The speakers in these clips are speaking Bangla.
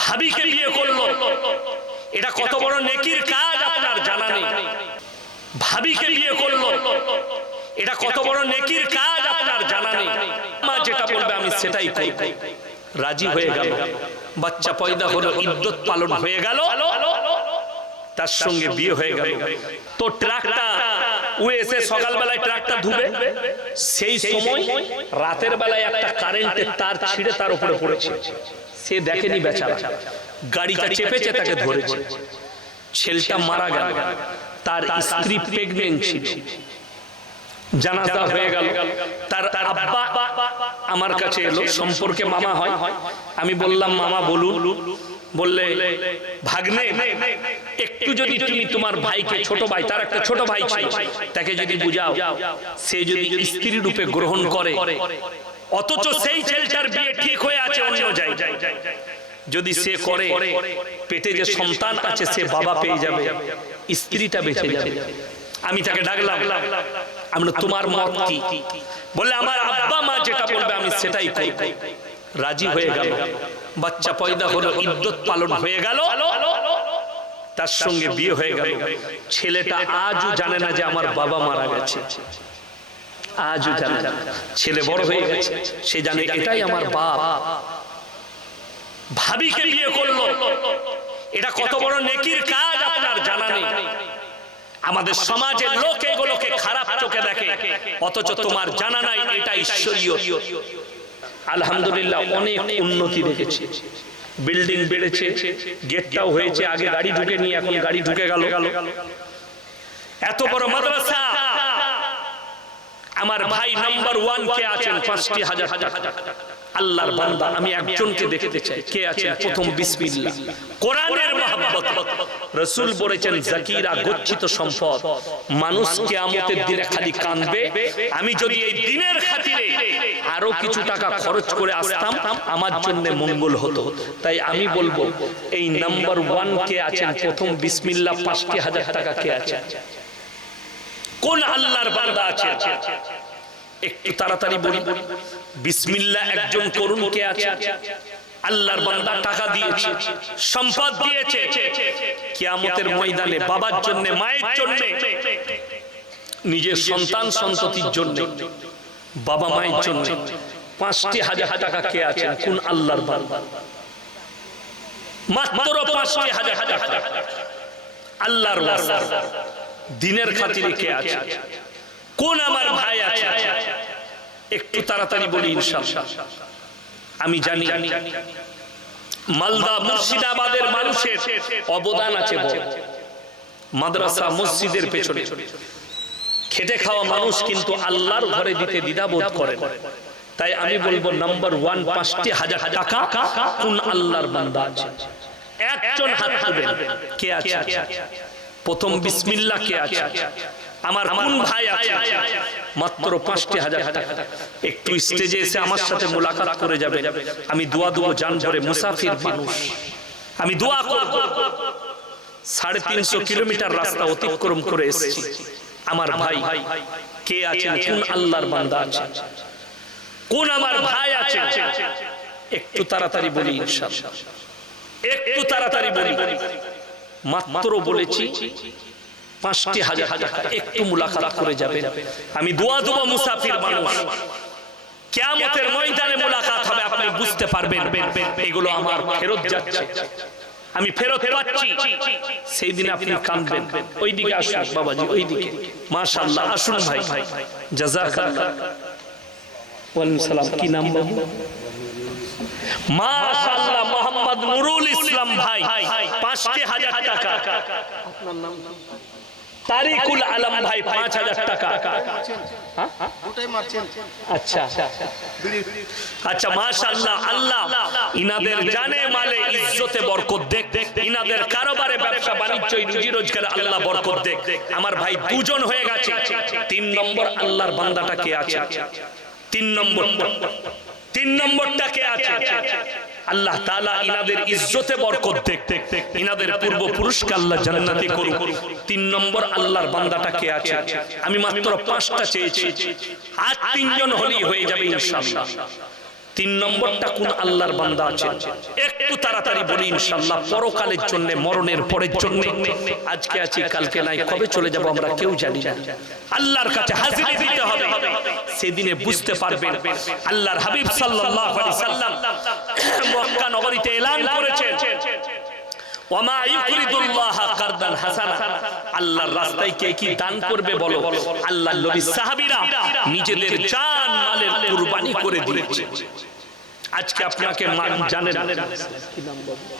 ভাবিকে বিয়ে করলো, এটা কত বড় নেকির কাজ আপনার জানা নেই। ভাবিকে বিয়ে করলো, এটা কত বড় নেকির কাজ আপনার জানা নেই। মা যেটা বলবে আমি সেটাই করব। রাজি হয়ে গেল, বাচ্চা পয়দা হলো, ইদ্যত পালন হয়ে গেল, তার সঙ্গে বিয়ে হয়ে গেল। তো ট্রাকটা ও এসে সকালবেলায় ট্রাকটা ধুবে, সেই সময় রাতের বেলায় একটা কারেন্টের তার ছিঁড়ে তার উপরে পড়েছে। সে দেখেনি বেচারা, গাড়িটা চেপেছে, তাকে ধরেছে। ছেলেটা মারা গেল, তার স্ত্রী প্রেগন্যান্ট ছিল। জানাজা হয়ে গেল, তার আব্বা আমার কাছে এলো, সম্পর্কে মামা হয়। আমি বললাম মামা বলুন। বললে ভাগ্নে, একটু যদি তুমি তোমার ভাইকে, ছোট ভাই, তার একটা ছোট ভাই ছিল, তাকে যদি বুঝাও, সে যদি স্ত্রী রূপে গ্রহণ করে, অথচ সেই ছেলেটার বিয়ে ঠিক হয়ে আছে অন্য জায়গায়, যদি সে করে, পেটে যে সন্তান আছে সে বাবা পেয়ে যাবে, স্ত্রীটা বেঁচে যাবে। আমি তাকে ডাকলাম, আমরা তোমার মত কি? বলে আমার আব্বা মা যেটা বলবে আমি সেটাই করব। রাজি হয়ে গেল, বাচ্চা পয়দা হলো, ইদ্যত পালন হয়ে গেল, তার সঙ্গে বিয়ে হয়ে গেল। ছেলেটা আজও জানে না যে আমার বাবা মারা গেছে, আজও জানে না। ছেলে বড় হয়ে গেছে, সে জানে এটাই আমার বাপ। ভাবিকে বিয়ে করলো, এটা কত বড় নেকির কাজ আপনার জানা নেই। আমাদের সমাজের লোক এগুলোকে খারাপ চোখে দেখে, অথচ তোমার জানা নাই এটা ঈশ্বরীয়। আলহামদুলিল্লাহ অনেক উন্নতি দেখেছি, বিল্ডিং বেড়েছে, গেটটাও হয়েছে। আগে গাড়ি ঢুকে নিয়ে এখন গাড়ি ঢুকে গেল। এত বড় মাদ্রাসা। আমার ভাই নাম্বার 1 কে আছেন ৫,০০০ টাকা। আল্লাহর বান্দা, আমি একজনকে দেখতে চাই, কে আছেন? প্রথম বিসমিল্লাহ। কোরআনের মহব্বত। রাসূল বলেছেন যাকিরা গচ্ছিত সম্পদ। মানুষ কিয়ামতের দিনে খালি কাঁদবে, আমি যদি এই দিনের খাতিরে আরো কিছু টাকা খরচ করে আসতাম আমার জন্য মঙ্গল হতো। তাই আমি বলবো এই নাম্বার 1 কে আছেন? প্রথম বিসমিল্লাহ ৫,০০০ টাকা কে আছে? কোন আল্লাহর বান্দা আছে? একটু তাড়াতাড়ি বলি। বিসমিল্লাহ একজন করুন, কে আছে? আল্লাহর বান্দা টাকা দিয়েছে, সম্পদ দিয়েছে, কিয়ামতের ময়দানে বাবার জন্য, মায়ের জন্য, নিজের সন্তান সন্ততির জন্য, বাবা মায়ের জন্য ৫,০০০ টাকা কে আছে? কোন আল্লাহর বান্দা? মাত্র ৫,০০০ টাকা আল্লাহর ওয়াস্তে দিনের খাতিরে কে আছে? কোন আমার ভাই আছে? একটু তাড়াতাড়ি বলি ইনশাআল্লাহ। আমি জানি মালদা মুর্শিদাবাদের মানুষের অবদান আছে বড়। মাদ্রাসা মসজিদের পেছনে খেটে খাওয়া মানুষ কিন্তু আল্লাহর ঘরে দিতে দ্বিধাবোধ করে। তাই আমি বলবো নাম্বার 1 ৫,০০০ টাকা কোন আল্লাহর বান্দা আছে? একজন হাত তুলবেন, কে আছে? প্রথম বিসমিল্লাহ কে আছে? আমার কোন ভাই আছে? মাত্র ৫,০০০ টাকা। একটু স্টেজে এসে আমার সাথে মুলাকাত করে যাবে। আমি দোয়া দেব, জান ভরে, মুসাফির মানুষ, আমি দোয়া করব। ৩৫০ কিলোমিটার রাস্তা অতিক্রম করে এসেছি। আমার ভাই কে আছেন? কোন আল্লাহর বান্দা আছে? কোন আমার ভাই আছে? একটু তাড়াতাড়ি বলি ইনশাআল্লাহ, একটু তাড়াতাড়ি বলি। মাত্র বলেছি ৫,০০০ টাকা। একটু মুলাকাত করে যাবে। আমি দোয়া দেব, মুসাফির মানুষ, কিয়ামতের ময়দানে মুলাকাত হবে, আপনি বুঝতে পারবেন এগুলো আমার ফেরত যাচ্ছে, আমি ফেরত পাচ্ছি। সেই দিন আপনি কাঁদবেন। ওইদিকে আসুন বাবাজি, ওইদিকে। মাশাআল্লাহ, আসুন ভাই। জাযাকাল্লাহ। ওয়ালাইকুম সালাম। কি নাম বাবু? মাশাআল্লাহ, মোহাম্মদ নুরুল ইসলাম ভাই, ৫,০০০ টাকা। আপনার নাম? তারিকুল আলম ভাই, ৫,০০০ টাকা। আচ্ছা আচ্ছা, মাশাআল্লাহ। আল্লাহ ইনাদের জানে মালে ইজ্জতে বরকত দেখ, ইনাদের কারবারে, ব্যবসা বাণিজ্য, রুজি রোজগারে আল্লাহ বরকত দেখ। আমার ভাই দুজন হয়ে গেছে। ৩ নম্বর আল্লাহর বান্দাটা কে আছে? ৩ নম্বরটা কে আছে? আল্লাহ তাআলা ইনাদের ইজ্জতে বরকত দেখ, ইনাদের পূর্বপুরুষকে আল্লাহ জান্নাতি করুক। ৩ নম্বর আল্লাহর বান্দাটা কে আছে? আমি মাত্র ৫টা চেয়েছি, আর ৩ জন হলেই হয়ে যাবে ইনশাআল্লাহ। তিন নম্বরটা কোন আল্লাহর বান্দা আছেন একটু তাড়াতাড়ি বলি ইনশাআল্লাহ, পরকালের জন্য, মরণের পরের জন্য। আজকে আছি কালকে নাই, কবে চলে যাব আমরা কেউ জানি না। আল্লাহর কাছে হাজিরি দিতে হবে, সেদিনে বুঝতে পারবেন। আল্লাহর হাবিব সাল্লাল্লাহু আলাইহি সাল্লাম মক্কা নগরীতে এলান করেছেন, ওয়ামা ইউকরিদুল্লাহ কারদান হাসানা, আল্লাহর রাস্তায় কে কি দান করবে বলো। আল্লাহর নবী সাহাবীরা নিজেদের জান মালের কুরবানি করে দিয়েছে। আজকে আপনাকে জানেন কি নাম বলবো,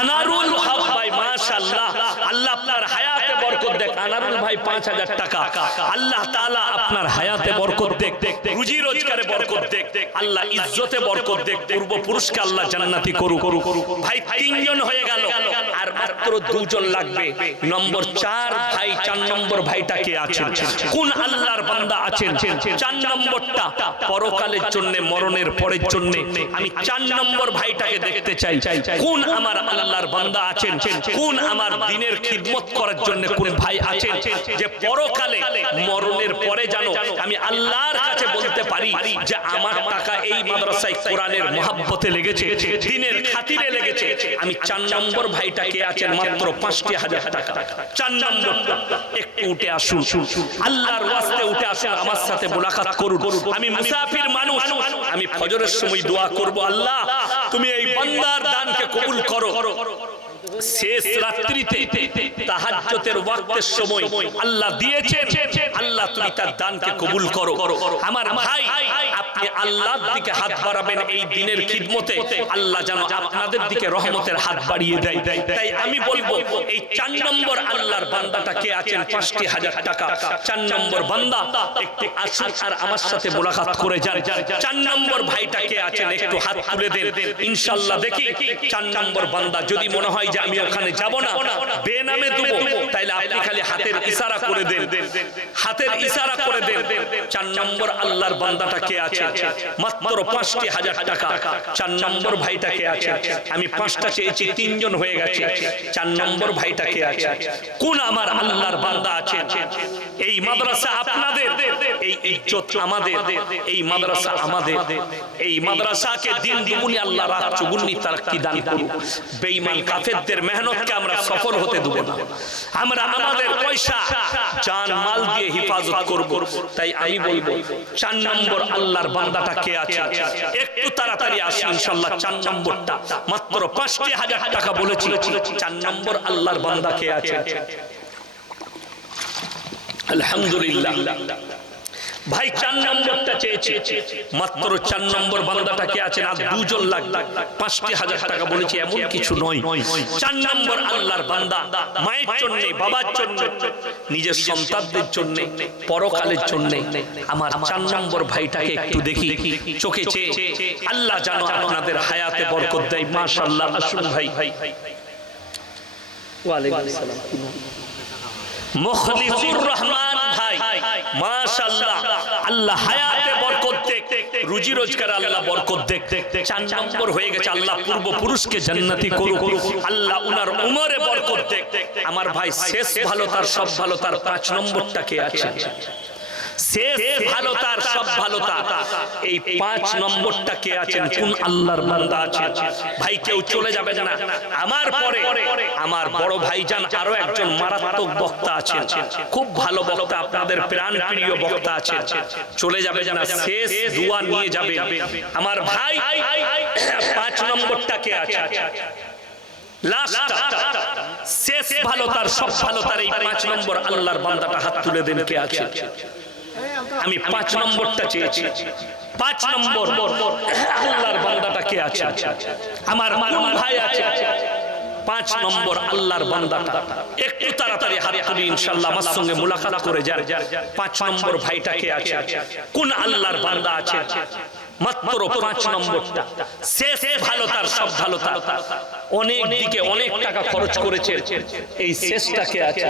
আনারুল হক ভাই, মাশাআল্লাহ, আল্লাহ আপনার হায়াতে বরকত দেখ। আনারুল ভাই 5000 টাকা, আল্লাহ তাআলা আপনার হায়াতে বরকত দেখ, রুজি রোজগারে বরকত দেখ, আল্লাহ ইজ্জতে বরকত দেখ, পূর্ব পুরুষকে আল্লাহ জান্নাতি করুক। ভাই 3 জন হয়ে গেল, আর মাত্র 2 জন লাগবে। নম্বর 4 ভাই, 4 নম্বর ভাইটা কে আছেন, কোন আল্লাহর বান্দা আছেন? 4 নম্বরটা পরকালের জন্য, মরণের পরের জন্য। আমি 4 নম্বর ভাইটাকে দেখতে চাই, কোন আমার আল্লাহর বান্দা আছেন, কোন আমার দ্বীনের খিদমত করার জন্য কোন ভাই আছেন, যে পরকালে মরণের পরে জানো আমি আল্লাহর কাছে বলতে পারি যে আমার টাকা এই মাদ্রাসায় কোরআনের মহব্বতে লেগেছে, দ্বীনের খাতিরে লেগেছে। আমি 4 নম্বর ভাইটা কে আছেন, মাত্র 5000 টাকা। 4 নম্বরটা একটু উঠে আসুন, আল্লাহর ওয়াস্তে উঠে আসুন, আমার সাথে মুলাকাত করুন। আমি মুসাফির মানুষ, আমি ফজরের সময় দোয়া করব, আল্লাহ তুমি এই বান্দার দানকে কবুল করো। শেষ রাত্রিতে তাহাজ্জুদের ওয়াক্তের সময় আল্লাহ দিয়েছেন, আল্লাহ তুমি তার দানকে কবুল করো। আমার ভাই, আপনি আল্লাহর দিকে হাত বাড়াবেন এই দ্বীনের খিদমতে, আল্লাহ যেন আপনাদের দিকে রহমতের হাত বাড়িয়ে দেয়। তাই আমি বলবো এই 4 নম্বর আল্লাহর বান্দাটা কে আছেন, 5000 টাকা। 4 নম্বর বান্দা একটু আসুন আর আমার সাথে মুলাকাত করে যান। 4 নম্বর ভাইটা কে আছেন, একটু হাত তুলে দেন ইনশাআল্লাহ। দেখি 4 নম্বর বান্দা, যদি মনে হয় যে আমি ওখানে যাব না, বেনামে দেব, তাইলে আপনি খালি হাতের ইশারা করে দেন, হাতের ইশারা করে দেন। 4 নম্বর আল্লাহর বান্দাটা কে আছে, মাত্র 5000 টাকা। 4 নম্বর ভাইটা কে আছে, আমি 5টা চেয়েছি, 3 জন হয়ে গেছে। 4 নম্বর ভাইটা কে আছে, কোন আমার আল্লাহর বান্দা আছে? এই মাদ্রাসা আপনাদের, এই ইজ্জত আমাদের, এই মাদ্রাসা আমাদের। এই মাদ্রাসাকে দিন দুগুনি আল্লাহ রাত চৌগুনি তারাক্কি দান করুন। বেঈমান কাফেরদের মেহনতকে আমরা সফল হতে দেব না। আমরা আমাদের পয়সা, জান মাল দিয়ে হিফাজত করব। তাই আমি বলবো 4 নম্বর আল্লাহর বান্দাটা কে আছে, একটু তাড়াতাড়ি আসুন ইনশাআল্লাহ। 4 নম্বরটা মাত্র 5000 টাকা বলেছি। 4 নম্বর আল্লাহর বান্দা কে আছে? আলহামদুলিল্লাহ ভাই, 4 নম্বরটা চেয়েছে, মাত্র 4 নম্বর বান্দাটা কে আছেন? আর 2 জন লাগবে। 5000 টাকা বলেছি, এমন কিছু নয়। 4 নম্বর আল্লাহর বান্দা, মায়ের জন্য, বাবার জন্য, নিজের সন্তানদের জন্য, পরকালের জন্য। আমার 4 নম্বর ভাইটাকে একটু দেখি চোখে চেয়ে, আল্লাহ জানো আপনাদের হায়াতে বরকত দেয়। মাশাআল্লাহ, আসুন ভাই। ওয়া আলাইকুম আসসালাম। মুখলিসুর রহমান ভাই, মাশাআল্লাহ, আল্লাহ হায়াতে বরকত দেখ, রুজি রোজগার আল্লাহ বরকত দেখ। 4 নম্বর হয়ে গেছে, আল্লাহ পূর্ব পুরুষকে জান্নাতি করুক, আল্লাহ উনার উমরে বরকত দেখ। আমার ভাই, শেষ ভালো তার সব ভালো তার 5 নম্বরটা কে আছে? শেষ ভালো তার সব ভালো তার, এই 5 নম্বরটা কে আছেন, কোন আল্লাহর বান্দা আছেন? ভাই কেউ চলে যাবে না, আমার পরে আমার বড় ভাইজান আরো একজন মারাত্মক বক্তা আছেন, খুব ভালো বক্তা, আপনাদের প্রাণ প্রিয় বক্তা আছেন। চলে যাবে না, শেষ দোয়া নিয়ে যাবে। আমার ভাই 5 নম্বরটা কে আছে? শেষ ভালো তার সব ভালো তার, এই 5 নম্বর আল্লাহর বান্দাটা হাত তুলে দেন, কে আছে? আমি 5 নম্বরটা চেয়েছি। 5 নম্বর আল্লাহর বান্দাটা কে আছে? আমার কোন ভাই আছে? 5 নম্বর আল্লাহর বান্দাটা একটু তাড়াতাড়ি হাত তুলি ইনশাআল্লাহ, আমার সঙ্গে মুলাকাত করে যান। 5 নম্বর ভাইটা কে আছে, কোন আল্লাহর বান্দা আছে? মাত্র 5 নম্বরটা, শেষ ভালো তার সব ভালো তার, অনেক দিকে অনেক টাকা খরচ করেছে, এই শেষটা কে আছে?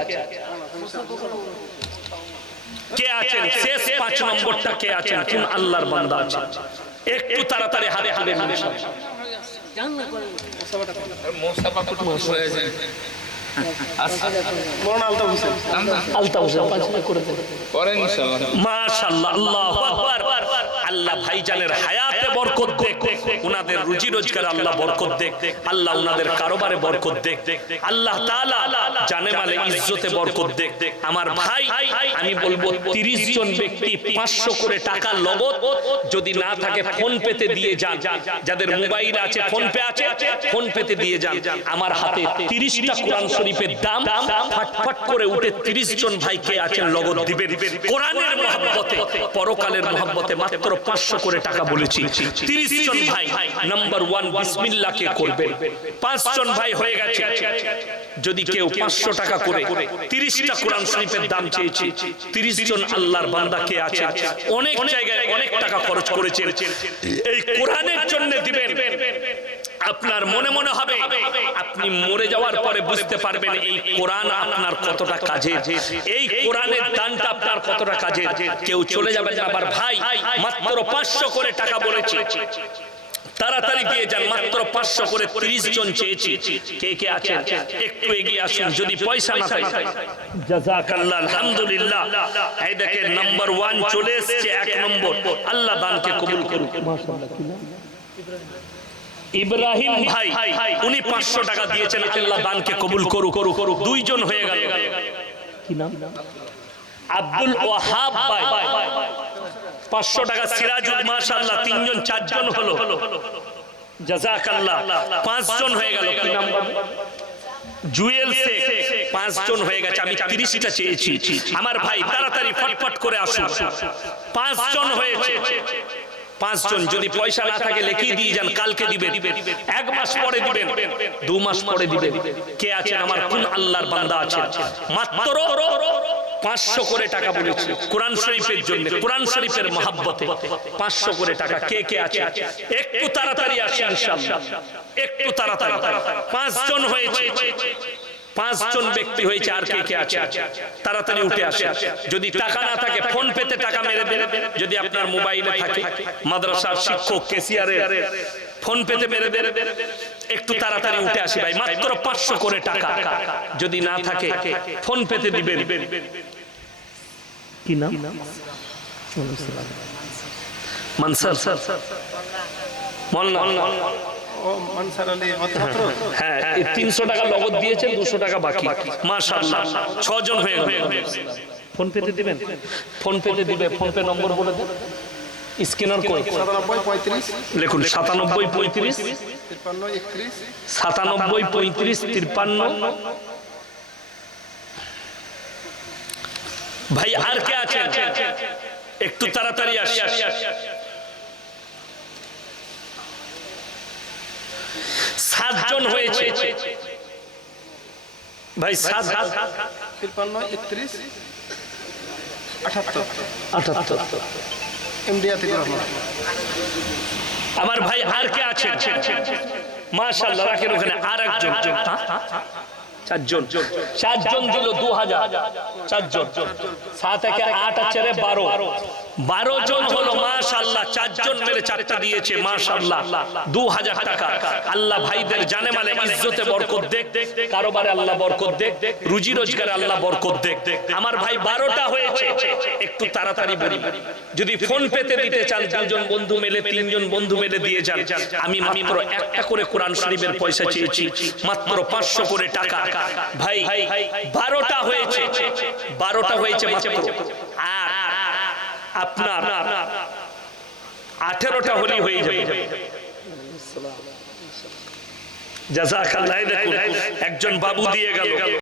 কে আছেন শেষ 5 নম্বরটা কে আছেন, কোন আল্লাহর বান্দা আছেন? একটু তাড়াতাড়ি হাতে হাতে মাশাআল্লাহ, আল্লাহু আকবার। আল্লাহ ভাইজানের হায়াতে বরকত দেখ, উনাদের রুজি রোজগার আল্লাহ বরকত দেখ, আল্লাহ উনাদের কারোবারে বরকত দেখ, আল্লাহ তাআলা জানে মালে ইজ্জতে বরকত দেখ। আমার ভাই, আমি বলবো 30 জন ব্যক্তি 500 করে টাকা নগদ, যদি না থাকে ফোন পেতে দিয়ে যান। যাদের মোবাইল আছে, ফোন পে আছে, ফোন পেতে দিয়ে যান। আমার হাতে 30টা কোরআন শরীফের দাম ফটফট করে উঠে 30 জন ভাইকে আছেন নগদ দিবেন। কোরআনের মহব্বতে, পরকালের মহব্বতে মাত্র 500 করে টাকা বলেছি। 30 জন ভাই নাম্বার 1 বিসমিল্লাহ কে করবেন। 5 জন ভাই হয়ে গেছে। যদি কেউ 500 টাকা করে 30টা কোরআন শরীফের দাম চেয়েছে, 30 জন আল্লাহর বান্দা কে আছে, অনেক জায়গায় অনেক টাকা খরচ করেছেন, এই কোরআনের জন্য দিবেন। আপনার মনে মনে হবে, আপনি মরে যাওয়ার পরে বুঝতে পারবেন এই কোরআন আপনার কতটা কাজে, এই কোরআনের দানটা আপনার কতটা কাজে। কেউ চলে যাবেন না। আবার ভাই মাত্র 500 করে টাকা বলেছি, তাড়াতাড়ি দিয়ে যান। মাত্র 500 করে 30 জন চেয়েছি। কে কে আছেন একটু এগিয়ে আসুন। যদি পয়সা না থাকে, জাযাকাল্লাহ, আলহামদুলিল্লাহ। এই দেখেন নাম্বার 1 চলে এসেছে, 1 নম্বর। আল্লাহ দানকে কবুল করুক। মাশাআল্লাহ। ইব্রাহিম ভাই, উনি 500 টাকা দিয়েছেন। আল্লাহ দানকে কবুল করুক। 2 জন হয়ে গেল। কি নাম? আব্দুল ওয়াহাব ভাই, 500 টাকা। সিরাজুল, মাশাআল্লাহ, 3 জন, 4 জন হলো। জাযাকাল্লাহ, 5 জন হয়ে গেল। কি নাম? জুয়েল শেখ, 5 জন হয়ে গেছে। আমি 30টা চেয়েছি। আমার ভাই তাড়াতাড়ি ফটফট করে আসুন। 5 জন হয়েছে। 5 জন। যদি পয়সা না থাকে লিখিয়ে দিয়ে যান, কালকে দিবেন, 1 মাস পরে দিবেন, 2 মাস পরে দিবেন। কে আছেন? আমার কোন আল্লাহর বান্দা আছেন? মাত্র 500 করে টাকা বলেছি কোরআন শরীফের জন্য, কোরআন শরীফের মহব্বতে 500 করে টাকা। কে কে আছে? একটু তাড়াতাড়ি আসেন ইনশাআল্লাহ, একটু তাড়াতাড়ি। 5 জন হয়েছে। 5 জন ব্যক্তি হয়েছে। আর কে কে আছে? তাড়াতাড়ি উঠে আসে। যদি টাকা না থাকে ফোন পেতে টাকা মেরে দেন। যদি আপনার মোবাইলে থাকে, মাদ্রাসার শিক্ষক, ক্যাশিয়ারের ফোন পেতে মেরে দেন। একটু তাড়াতাড়ি উঠে আসি ভাই। মাত্র 500 করে টাকা। যদি না থাকে ফোন পেতে দিবেন। কি নাম? মানসার মোল্লা। হ্যাঁ, 300 টাকা নগদ দিয়েছেন, 200 টাকা বাকি। মাশাআল্লাহ, 6 জন হয়ে গেল। ফোন পেতে দিবেন। ফোন পেতে দিবে। ফোন পে নম্বর বলে দেন। স্ক্যানার কোড 9735 লিখুন। 9735 53 ভাই আর কে আছেন? একটু তাড়াতাড়ি আসেন। 7 জন হয়েছে ভাই। 7 53 31 78 আমার ভাই আর কে আছেন? মাশাআল্লাহ, রাখেন ওখানে। আর একজন। 4 জন। 4 জন দিল 2000। 4 জন। 7 একে 8 আর 4 এ 12 জন হলো। মাশাআল্লাহ, 4 জন মেরে 4টা দিয়েছে। মাশাআল্লাহ, 2000 টাকা। আল্লাহ ভাইদের জানে মালে ইজ্জতে বরকত দেখ, কারোবারে আল্লাহ বরকত দেখ, রুজি রোজগারে আল্লাহ বরকত দেখ। আমার ভাই 12টা হয়েছে। একটু তাড়াতাড়ি বলি। যদি ফোন পেতে দিতে চান, 2 জন বন্ধু মিলে, 3 জন বন্ধু মিলে দিয়ে যান। আমি মাত্র একটা করে কোরআন শরীফের পয়সা চেয়েছি, মাত্র 500 করে টাকা। ভাই 12টা হয়েছে। 12টা হয়েছে মাত্র। আর আপনার 18টা হলেই হয়ে যাবে। জাযাকাল্লাহ। দেখুন একজন বাবু দিয়ে গেল।